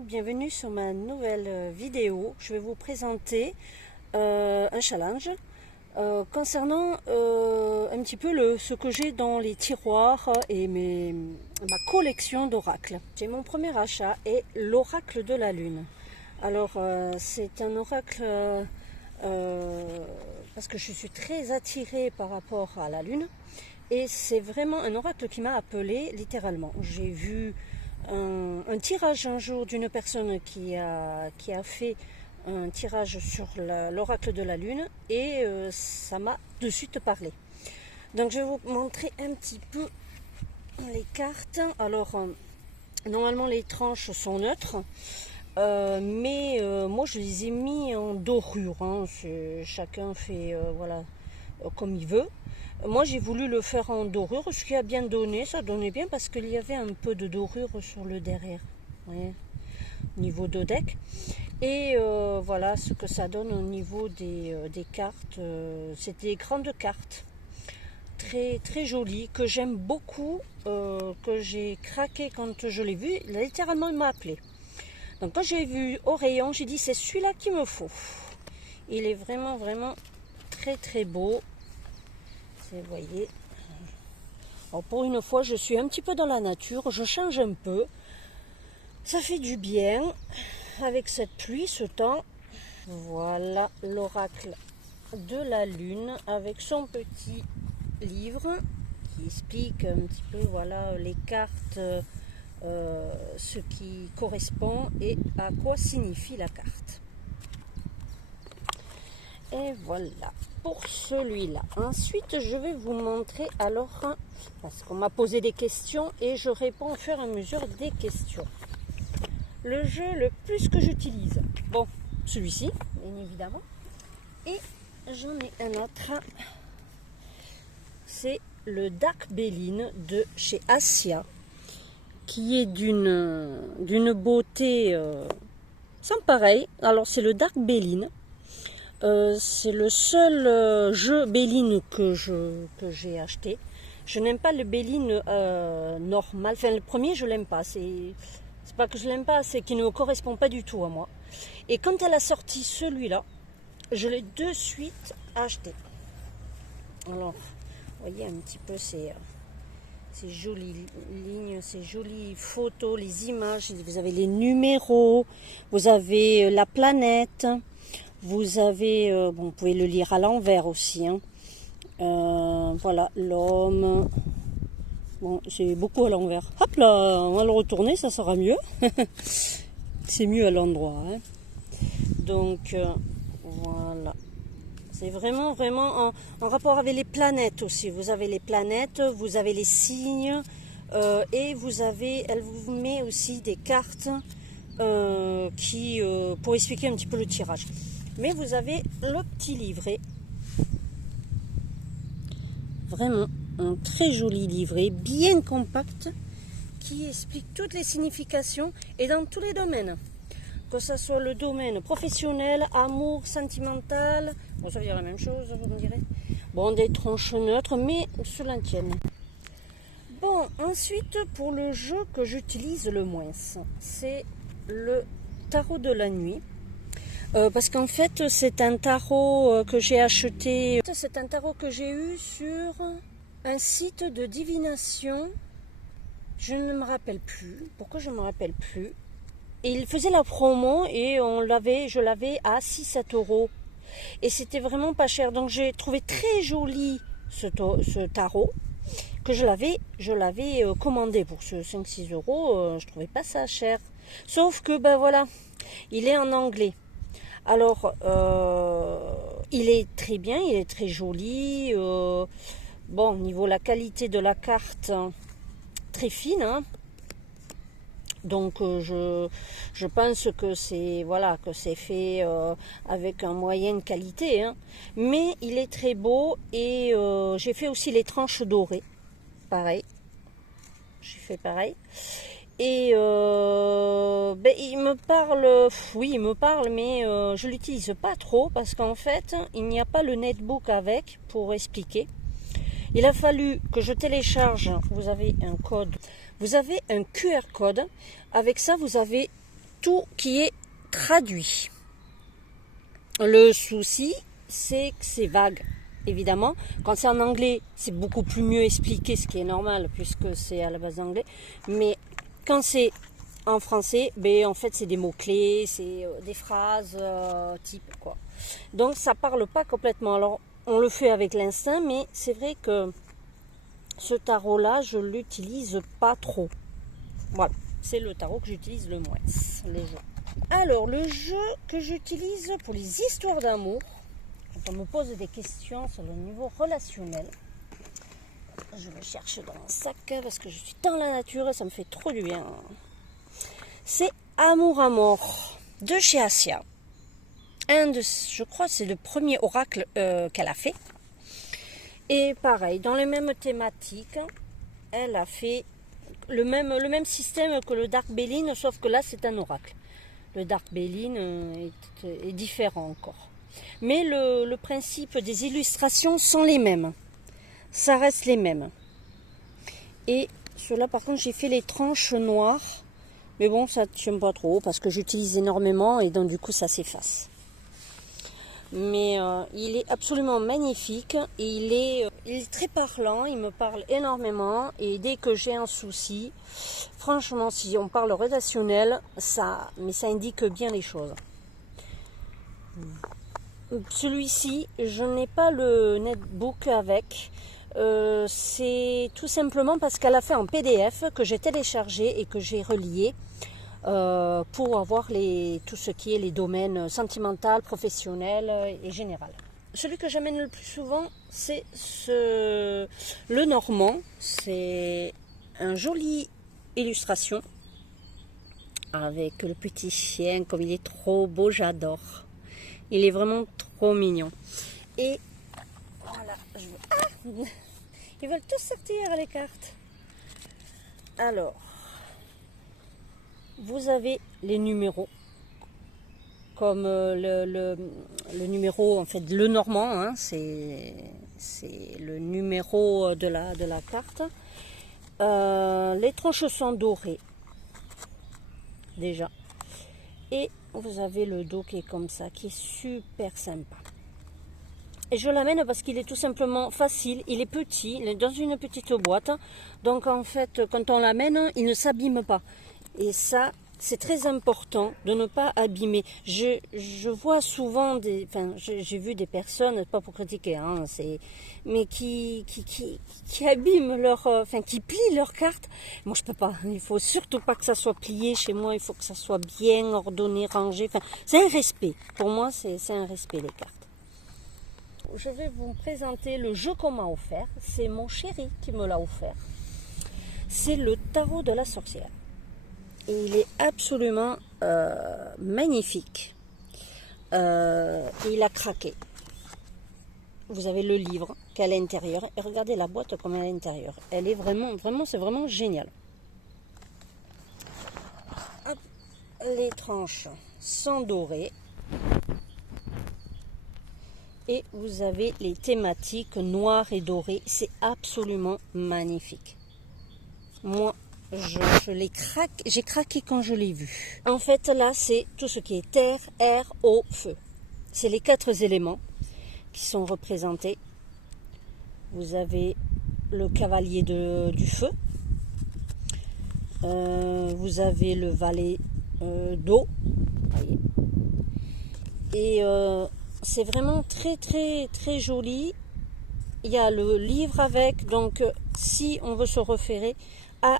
bienvenue sur ma nouvelle vidéo. Je vais vous présenter un challenge concernant un petit peu ce que j'ai dans les tiroirs et ma collection d'oracles. J'ai mon premier achat et l'oracle de la lune. Alors c'est un oracle parce que je suis très attirée par rapport à la lune et c'est vraiment un oracle qui m'a appelée littéralement. J'ai vu un tirage un jour d'une personne qui a fait un tirage sur l'oracle de la lune et ça m'a de suite parlé. Donc je vais vous montrer un petit peu les cartes. Alors normalement les tranches sont neutres, mais moi je les ai mis en dorure, hein. Chacun fait voilà comme il veut. Moi j'ai voulu le faire en dorure, ce qui a bien donné, ça donnait bien parce qu'il y avait un peu de dorure sur le derrière, ouais, au niveau de deck. Et voilà ce que ça donne au niveau des cartes. C'est des grandes cartes, très très jolies, que j'aime beaucoup, que j'ai craqué quand je l'ai vu. Littéralement il m'a appelé. Donc quand j'ai vu au rayon, j'ai dit c'est celui-là qu'il me faut. Il est vraiment vraiment très très beau. Vous voyez, alors pour une fois je suis un petit peu dans la nature, je change un peu, ça fait du bien avec cette pluie, ce temps. Voilà l'oracle de la lune avec son petit livre qui explique un petit peu voilà les cartes, ce qui correspond et à quoi signifie la carte. Et voilà pour celui-là. Ensuite, je vais vous montrer alors, parce qu'on m'a posé des questions et je réponds au fur et à mesure des questions. Le jeu le plus que j'utilise, bon, celui-ci, bien évidemment. Et j'en ai un autre, c'est le Dark Béline de chez Assia, qui est d'une beauté sans pareil. Alors, c'est le Dark Béline. C'est le seul jeu Béline que j'ai acheté. Je n'aime pas le Béline normal. Enfin, le premier, je l'aime pas. C'est pas que je l'aime pas, c'est qu'il ne me correspond pas du tout à moi. Et quand elle a sorti celui-là, je l'ai de suite acheté. Alors, vous voyez un petit peu ces jolies lignes, ces jolies photos, les images. Vous avez les numéros, vous avez la planète. Vous avez, bon, vous pouvez le lire à l'envers aussi, hein. Voilà, l'homme. Bon, c'est beaucoup à l'envers. Hop là, on va le retourner, ça sera mieux. C'est mieux à l'endroit, hein. Donc, voilà. C'est vraiment, vraiment en rapport avec les planètes aussi. Vous avez les planètes, vous avez les signes, et vous avez, elle vous met aussi des cartes pour expliquer un petit peu le tirage. Mais vous avez le petit livret, vraiment un très joli livret, bien compact, qui explique toutes les significations et dans tous les domaines. Que ce soit le domaine professionnel, amour, sentimental, bon ça veut dire la même chose, vous me direz. Bon, des tranches neutres, mais sur l'antienne. Bon, ensuite pour le jeu que j'utilise le moins, c'est le tarot de la nuit. Parce qu'en fait, c'est un tarot que j'ai acheté. C'est un tarot que j'ai eu sur un site de divination. Je ne me rappelle plus. Pourquoi je ne me rappelle plus? Et il faisait la promo et je l'avais à 6-7 €. Et c'était vraiment pas cher. Donc j'ai trouvé très joli ce tarot que je l'avais commandé pour ce 5-6 €. Je trouvais pas ça cher. Sauf que ben voilà, il est en anglais. Alors, il est très bien, il est très joli. Bon, niveau la qualité de la carte, très fine, hein. Donc, je pense que c'est voilà, que c'est fait avec une moyenne qualité, hein. Mais il est très beau et j'ai fait aussi les tranches dorées. Pareil, j'ai fait pareil. Et ben, il me parle, oui il me parle, mais je l'utilise pas trop parce qu'en fait il n'y a pas le netbook avec pour expliquer. Il a fallu que je télécharge, vous avez un code, vous avez un QR code, avec ça vous avez tout qui est traduit. Le souci, c'est que c'est vague, évidemment. Quand c'est en anglais, c'est beaucoup plus mieux expliqué, ce qui est normal, puisque c'est à la base d'anglais. Mais quand c'est en français, ben, en fait, c'est des mots-clés, c'est des phrases type, quoi. Donc, ça parle pas complètement. Alors, on le fait avec l'instinct, mais c'est vrai que ce tarot-là, je l'utilise pas trop. Voilà, c'est le tarot que j'utilise le moins, les jeux. Alors, le jeu que j'utilise pour les histoires d'amour, quand on me pose des questions sur le niveau relationnel, je le cherche dans mon sac parce que je suis dans la nature et ça me fait trop du bien. C'est Amour à mort de chez Assia. Je crois que c'est le premier oracle qu'elle a fait. Et pareil, dans les mêmes thématiques, elle a fait le même système que le Dark Béline, sauf que là c'est un oracle. Le Dark Béline est différent encore. Mais le principe des illustrations sont les mêmes. Ça reste les mêmes. Et ceux-là, par contre, j'ai fait les tranches noires. Mais bon, ça ne tient pas trop parce que j'utilise énormément et donc du coup, ça s'efface. Mais il est absolument magnifique. Et il est très parlant. Il me parle énormément. Et dès que j'ai un souci, franchement, si on parle relationnel, ça indique bien les choses. Celui-ci, je n'ai pas le netbook avec. C'est tout simplement parce qu'elle a fait en PDF que j'ai téléchargé et que j'ai relié pour avoir tout ce qui est les domaines sentimental, professionnel et général. Celui que j'amène le plus souvent, c'est le normand. C'est une jolie illustration avec le petit chien, comme il est trop beau, j'adore. Il est vraiment trop mignon. Et voilà, ils veulent tous sortir les cartes. Alors, vous avez les numéros, comme le numéro, en fait, le normand, hein, c'est le numéro de la carte. Les tranches sont dorées, déjà. Et vous avez le dos qui est comme ça, qui est super sympa. Et je l'amène parce qu'il est tout simplement facile, il est petit, il est dans une petite boîte. Donc en fait, quand on l'amène, il ne s'abîme pas. Et ça, c'est très important de ne pas abîmer. Je vois souvent j'ai vu des personnes, pas pour critiquer, hein, mais qui abîment qui plient leurs cartes. Moi, je peux pas. Il faut surtout pas que ça soit plié chez moi. Il faut que ça soit bien ordonné, rangé. Enfin, c'est un respect. Pour moi, c'est un respect, les cartes. Je vais vous présenter le jeu qu'on m'a offert. C'est mon chéri qui me l'a offert. C'est le tarot de la sorcière. Et il est absolument magnifique. Il a craqué. Vous avez le livre qui est à l'intérieur. Et regardez la boîte comme elle est à l'intérieur. Elle est c'est vraiment génial. Hop, les tranches sont dorées. Et vous avez les thématiques noires et dorées. C'est absolument magnifique. Moi, j'ai craqué quand je l'ai vu. En fait, là, c'est tout ce qui est terre, air, eau, feu. C'est les 4 éléments qui sont représentés. Vous avez le cavalier du feu. Vous avez le valet d'eau. Et c'est vraiment très, très, très joli. Il y a le livre avec. Donc, si on veut se référer à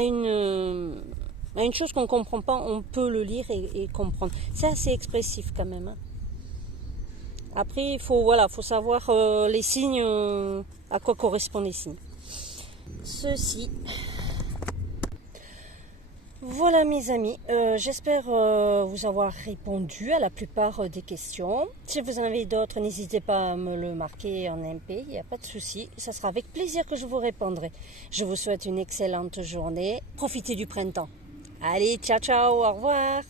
une chose qu'on ne comprend pas, on peut le lire et comprendre. C'est assez expressif quand même. Hein. Après, il faut savoir les signes, à quoi correspondent les signes. Ceci. Voilà mes amis, j'espère vous avoir répondu à la plupart des questions. Si vous en avez d'autres, n'hésitez pas à me le marquer en MP, il n'y a pas de souci. Ça sera avec plaisir que je vous répondrai. Je vous souhaite une excellente journée. Profitez du printemps. Allez, ciao ciao, au revoir.